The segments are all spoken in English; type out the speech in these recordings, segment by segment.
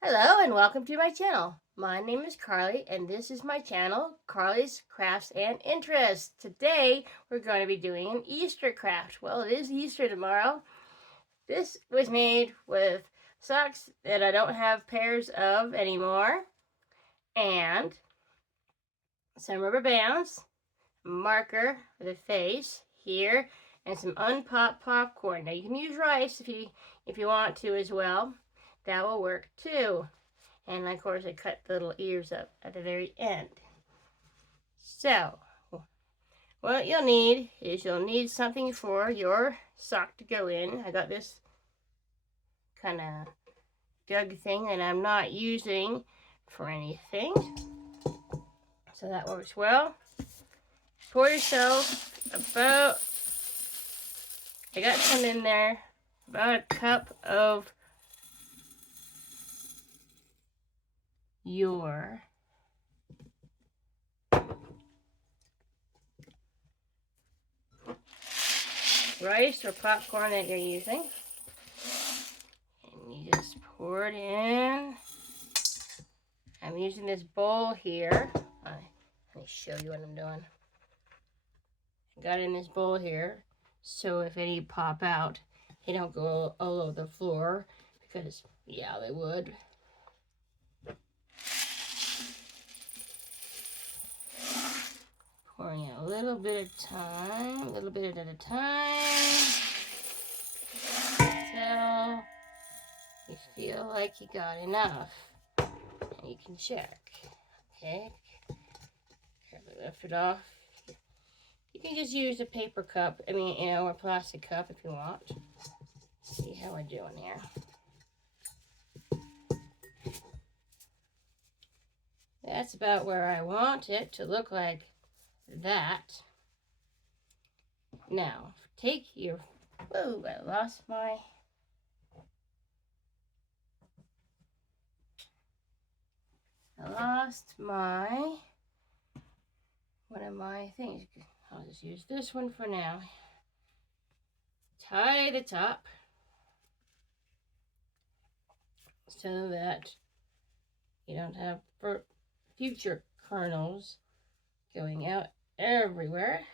Hello and welcome to my channel. My name is Carly and this is my channel, Carly's Crafts and Interests. Today we're going to be doing an Easter craft. Well, it is Easter tomorrow. This was made with socks that I don't have pairs of anymore and some rubber bands, marker for the face here, and some unpopped popcorn. Now you can use rice if you want to as well. That will work too. And of course I cut the little ears up at the very end. So, what you'll need is something for your sock to go in. I got this kind of jug thing that I'm not using for anything. So that works well. Pour yourself about, I got some in there, about a cup of your rice or popcorn that you're using. And you just pour it in. I'm using this bowl here. Let me show you what I'm doing. I got it in this bowl here, so if any pop out, they don't go all over the floor, because, yeah, they would. Pouring in a little bit at a time, until you feel like you got enough. And you can check. Okay, carefully lift it off. You can just use a paper cup, or a plastic cup if you want. See how we're doing here. That's about where I want it to look like that. Now, take your, whoa, I lost one of my things. I'll just use this one for now. Tie the top so that you don't have future kernels going out everywhere.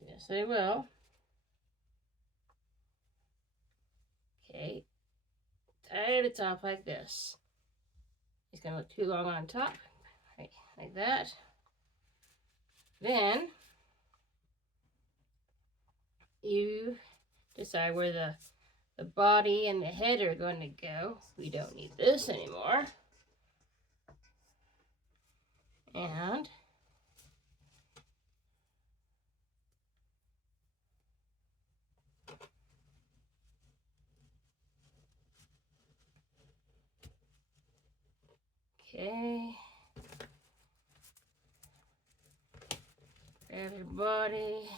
Yes, they will. Okay, tie the top like this. It's gonna look too long on top, right, like that. Then you decide where the body and the head are going to go. We don't need this anymore. And okay, grab your body.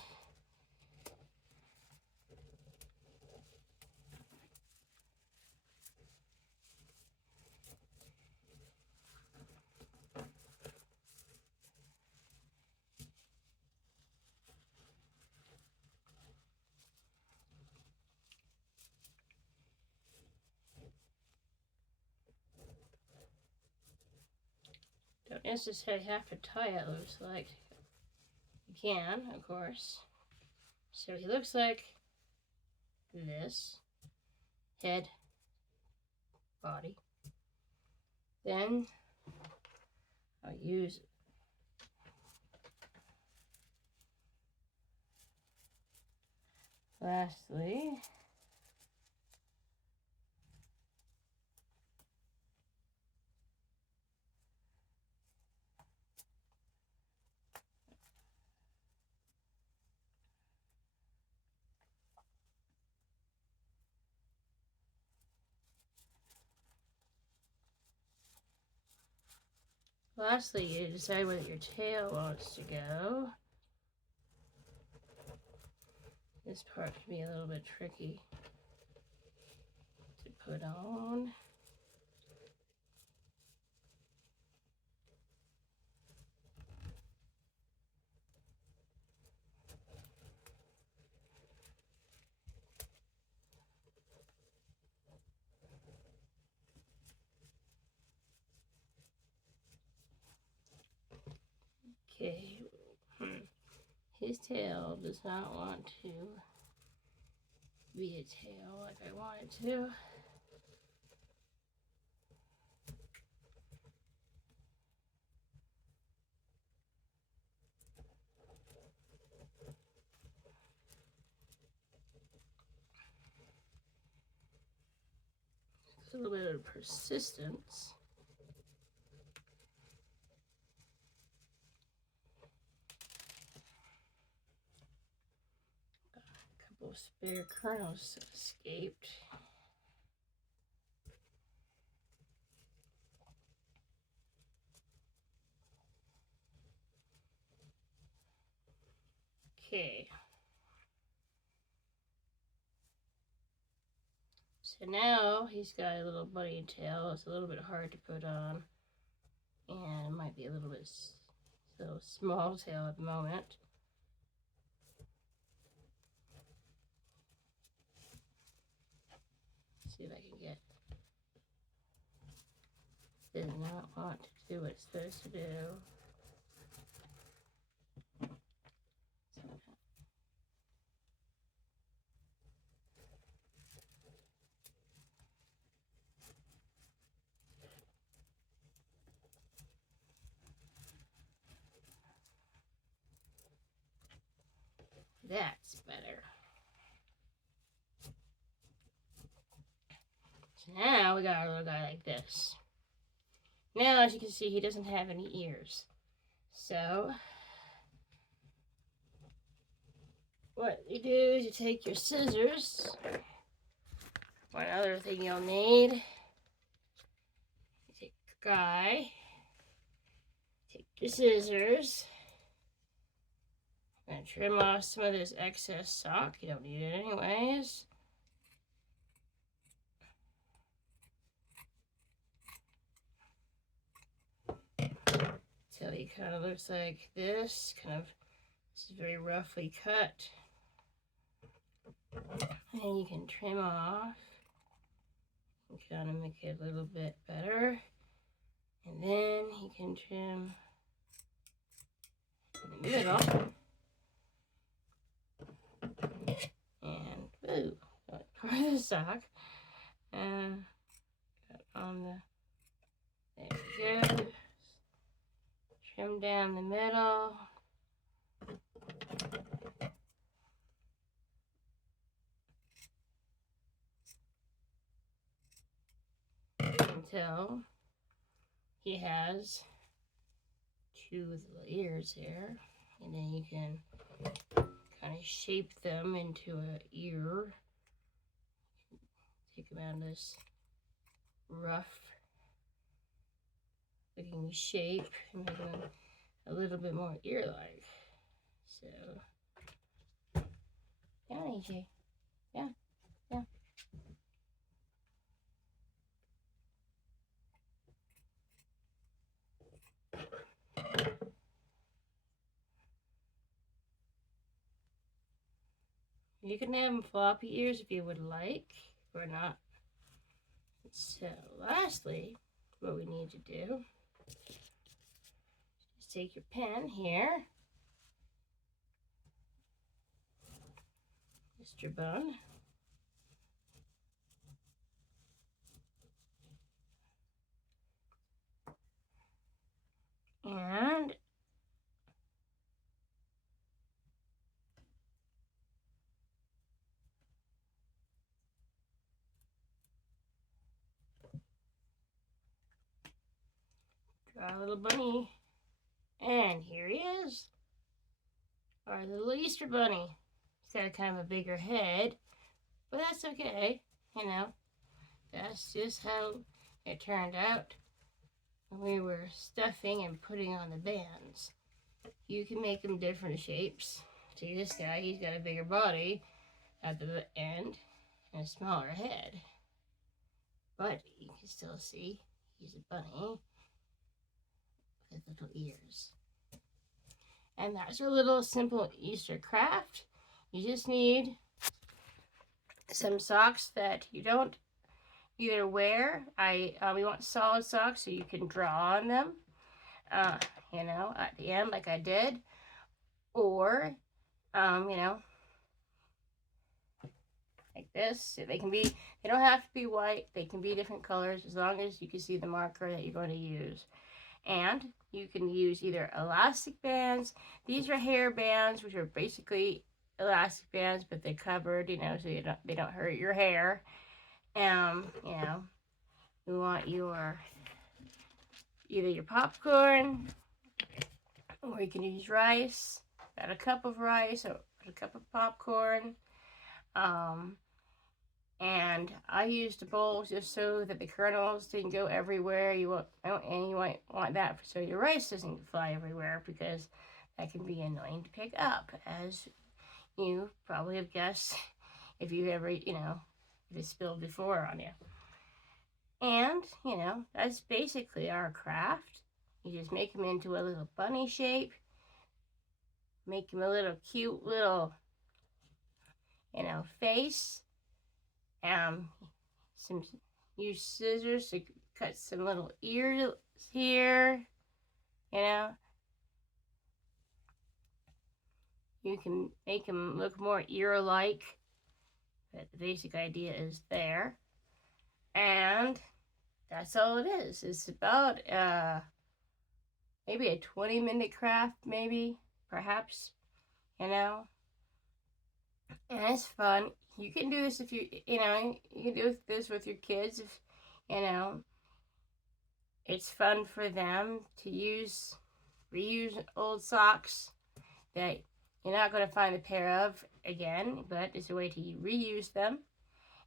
Don't necessarily have to tie it loose, like you can, of course. So he looks like this. Head, body. Then I'll use lastly you decide where your tail wants to go. This part can be a little bit tricky to put on. His tail does not want to be a tail like I want it to. A little bit of persistence. A couple of spare kernels escaped. Okay. So now he's got a little bunny tail. It's a little bit hard to put on. And it might be a little bit so small tail at the moment. Let's see if I can get. Does not want to do what it's supposed to do. That's better. So now we got our little guy like this. Now, as you can see, he doesn't have any ears. So, what you do is you take your scissors. One other thing you'll need. You take your guy. Take your scissors. I'm going to trim off some of this excess sock. You don't need it anyways. So he kind of looks like this. This is very roughly cut. And you can trim off. And kind of make it a little bit better. And then you can trim in the middle. And, ooh, got part of the sock. And got on the, there we go. Trim down the middle. Until he has two little ears here. And then you can kind of shape them into an ear. Take them out of this rough looking shape and make them a little bit more ear-like. So, down, AJ. Yeah, yeah. You can have them floppy ears if you would like, or not. So, lastly, what we need to do is take your pen here, Mr. Bun, and draw a little bunny. And here he is, our little Easter bunny. He's got kind of a bigger head, but that's okay, you know. That's just how it turned out when we were stuffing and putting on the bands. You can make them different shapes. See this guy, he's got a bigger body at the end and a smaller head. But you can still see he's a bunny with little ears. And that's our little simple Easter craft. You just need some socks that you don't either wear. We want solid socks so you can draw on them, you know, at the end like I did. Or You know, like this. They don't have to be white. They can be different colors as long as you can see the marker that you're going to use. And you can use either elastic bands. These are hair bands, which are basically elastic bands, but they're covered, you know, so they don't hurt your hair. You know, you want either your popcorn, or you can use rice. Got a cup of rice or a cup of popcorn. And I used a bowl just so that the kernels didn't go everywhere. You might want that so your rice doesn't fly everywhere, because that can be annoying to pick up, as you probably have guessed if you ever, if it spilled before on you. And, that's basically our craft. You just make them into a little bunny shape. Make them a little cute little, face. Use scissors to cut some little ears here. You can make them look more ear-like, but the basic idea is there. And that's all it is. It's about maybe a 20-minute craft, perhaps, and it's fun. You can do this if you can do this with your kids if, it's fun for them to reuse old socks that you're not going to find a pair of again, but it's a way to reuse them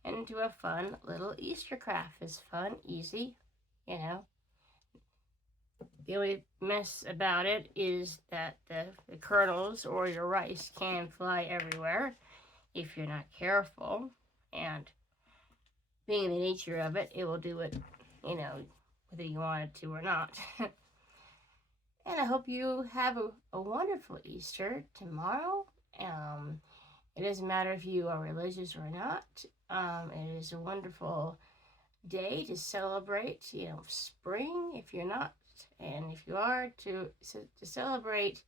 and do a fun little Easter craft. It's fun, easy, The only mess about it is that the kernels or your rice can fly everywhere if you're not careful. And being the nature of it, it will do it, whether you want it to or not. And I hope you have a wonderful Easter tomorrow. It doesn't matter if you are religious or not. It is a wonderful day to celebrate, spring if you're not. And if you are, to celebrate,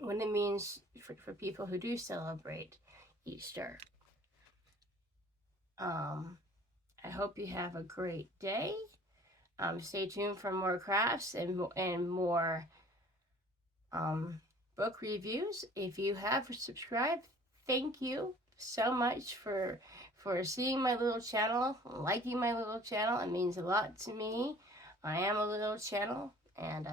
what it means for people who do celebrate Easter. I hope you have a great day. Stay tuned for more crafts and more book reviews. If you have subscribed, thank you so much for seeing my little channel, liking my little channel. It means a lot to me. I am a little channel, and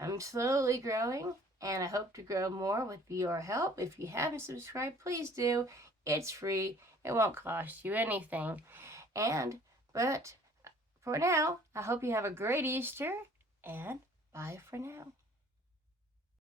I'm slowly growing, and I hope to grow more with your help. If you haven't subscribed, please do. It's free. It won't cost you anything. But for now, I hope you have a great Easter, and bye for now.